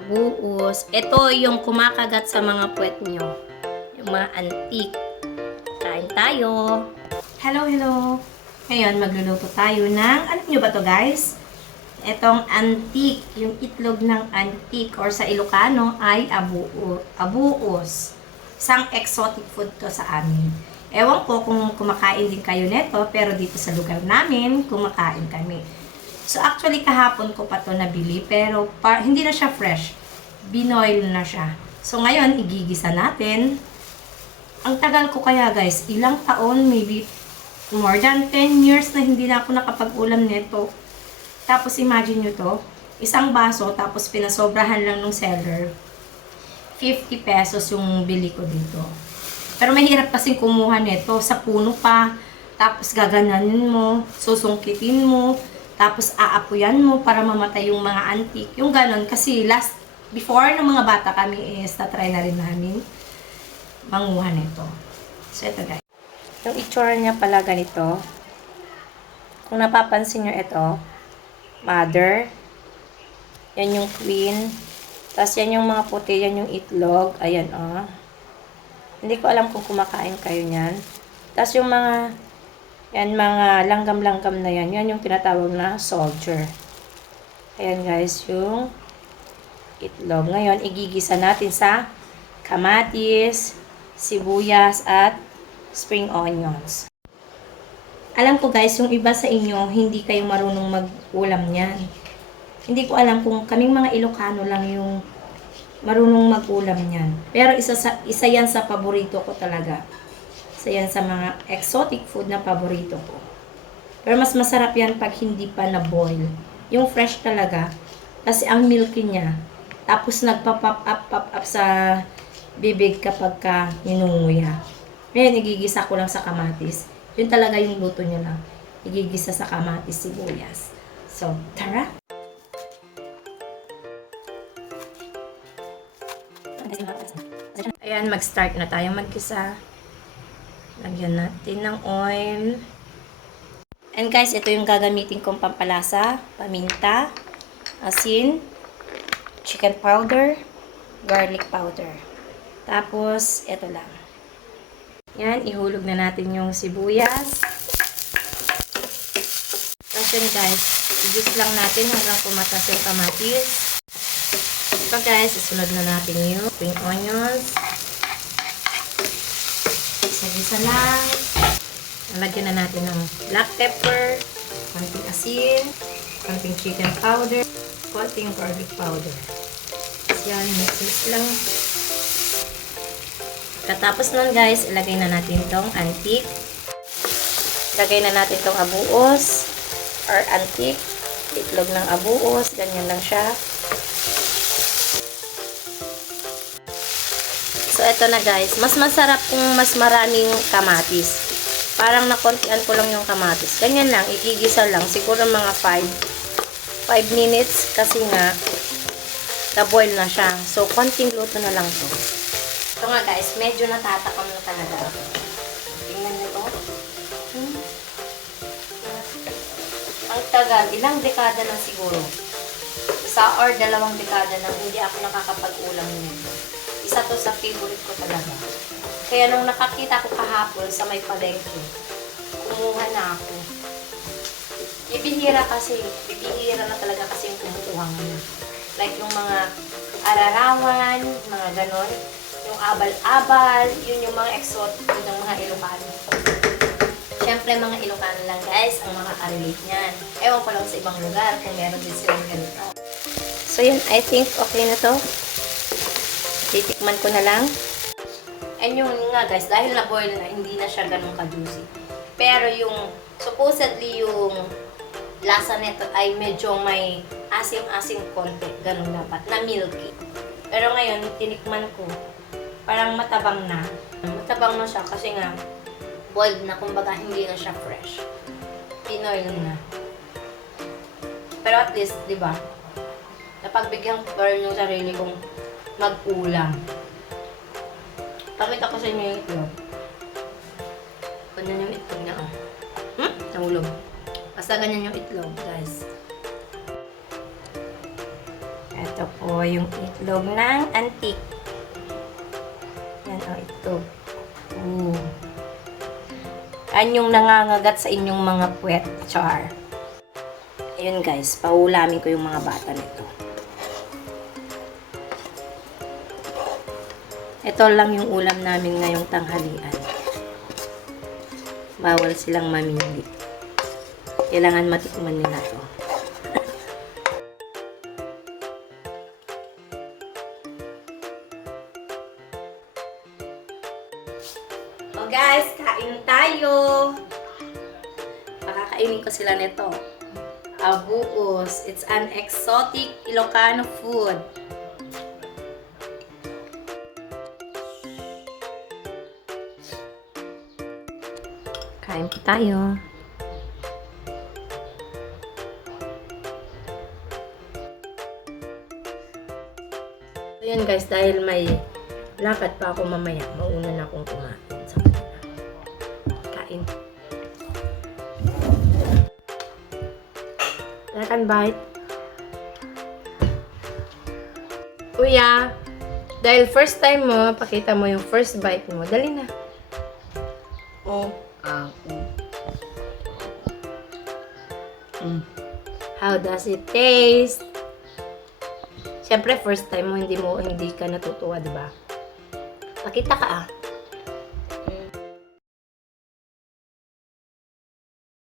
abuos. Ito yung kumakagat sa mga puwet nyo. Yung mga antique. Kain tayo. Hello, hello. Ngayon, magluluto tayo ng, alam nyo ba to guys? Itong antique, yung itlog ng antique or sa Ilocano ay abuo, abuos. Isang exotic food to sa amin. Ewan ko kung kumakain din kayo neto, pero dito sa lugar namin, kumakain kami. So actually kahapon ko pa to nabili, pero pa, hindi na siya fresh. Binoil na siya. So ngayon, igigisa natin. Ang tagal ko kaya guys, ilang taon, maybe more than 10 years na hindi na ako nakapag-ulam nito. Tapos imagine nyo to, isang baso, tapos pinasobrahan lang ng seller. 50 pesos yung bili ko dito. Pero mahirap kasing kumuha nito sa puno pa. Tapos gagananin mo, susungkitin mo, tapos aapuyan mo para mamatay yung mga antik. Yung ganon, kasi last, before ng mga bata kami is na-try na rin namin manguha nito. So ito guys. Yung itsura niya pala ganito. Kung napapansin nyo ito, mother, yan yung queen, tapos yan yung mga puti, yan yung itlog, ayan oh. Hindi ko alam kung kumakain kayo niyan. Tapos yung mga, yan mga langgam-langgam na yan, yan yung tinatawag na soldier. Ayan guys, yung itlog. Ngayon, igigisa natin sa kamatis, sibuyas, at spring onions. Alam ko guys, yung iba sa inyo, hindi kayo marunong mag-ulam niyan. Hindi ko alam kung kaming mga Ilocano lang yung marunong mag-ulam niyan. Pero isa, sa, isa yan sa paborito ko talaga. Isa yan sa mga exotic food na paborito ko. Pero mas masarap yan pag hindi pa na-boil. Yung fresh talaga. Kasi ang milky niya. Tapos nagpa-pop up, pop up sa bibig kapag ka ninunguya. Ngayon, igigisa ko lang sa kamatis. Yun talaga yung luto niya lang. Igigisa sa kamatis, sibuyas. So, tara! Ayan, mag-start na tayo magkisa. Lagyan natin ng oil. And guys, ito yung gagamitin kong pampalasa. Paminta, asin, chicken powder, garlic powder. Tapos, ito lang. Yan, ihulog na natin yung sibuyas. Tapos yun guys, i-juice lang natin hanggang pumatas yung kamatis. Ito guys, isunod na natin yung spring onions. Isa-isa lang. Nalagyan na natin ng black pepper, konting asin, konting chicken powder, konting garlic powder. Tapos yan, mix-mix lang. Katapos nun guys, ilagay na natin tong antique. Ilagay na natin tong abuos or antique. Itlog ng abuos. Ganyan lang siya. Ito na guys. Mas masarap kung mas maraming kamatis. Parang nakontian ko lang yung kamatis. Ganyan lang. Igigisa lang. Siguro mga 5 5 minutes kasi nga na-boil na siya. So, konting luto na lang to. Ito nga guys, medyo natatakam na talaga. Tingnan niyo to. Hmm. Ang tagal, ilang dekada na siguro. Isa or dalawang dekada na hindi ako nakakapag-ulam nito. Isa to sa favorite ko talaga. Kaya nung nakakita ko kahapon sa may palengke, kumuha na ako. Ibihira kasi, ibihira na talaga kasi yung kumukuha ngayon. Like yung mga ararawan, mga ganon yung abal-abal, yun yung mga exotic ng mga Ilocano. Siyempre, mga Ilocano lang guys ang makaka-relate niyan. Ewan ko lang sa ibang lugar kung meron din silang ganito. So yun, I think okay na to. Titikman ko na lang. And yun nga guys, dahil na-boil na, hindi na siya ganun ka-juicy. Pero yung, supposedly yung lasa nito ay medyo may asim-asim konti. Ganun dapat, na milky. Pero ngayon, tinikman ko, parang matabang na. Matabang na siya kasi nga boiled na, kumbaga hindi na siya fresh. Pinoy na. Pero at least, di ba, napagbigyan ko rin yung sarili kong mag-ulam. Pakita ko sa inyo yung itlog. Ganyan yung itlog niya, oh. Hmm? Nahulog. Basta ganyan yung itlog, guys. Ito po yung itlog ng antik. Yan o, itlog. Ooh. Yan yung nangangagat sa inyong mga puwet, char. Ayun guys, paulamin ko yung mga bata nito. Ito lang yung ulam namin ngayong tanghalian. Bawal silang mamili. Kailangan matikman nila to. Oh guys, kain tayo. Pakakainin ko sila nito. Abuos. It's an exotic Ilocano food. Kain po tayo. Ayan guys, dahil may lakad pa ako mamaya, mauna na akong kumain sa kanila. Kain. Second bite. Kuya, dahil first time mo, pakita mo yung first bite mo. Dali na. O ako. How does it taste? Siyempre, first time mo, hindi mo, hindi ka natutuwa, di ba? Pakita ka ah.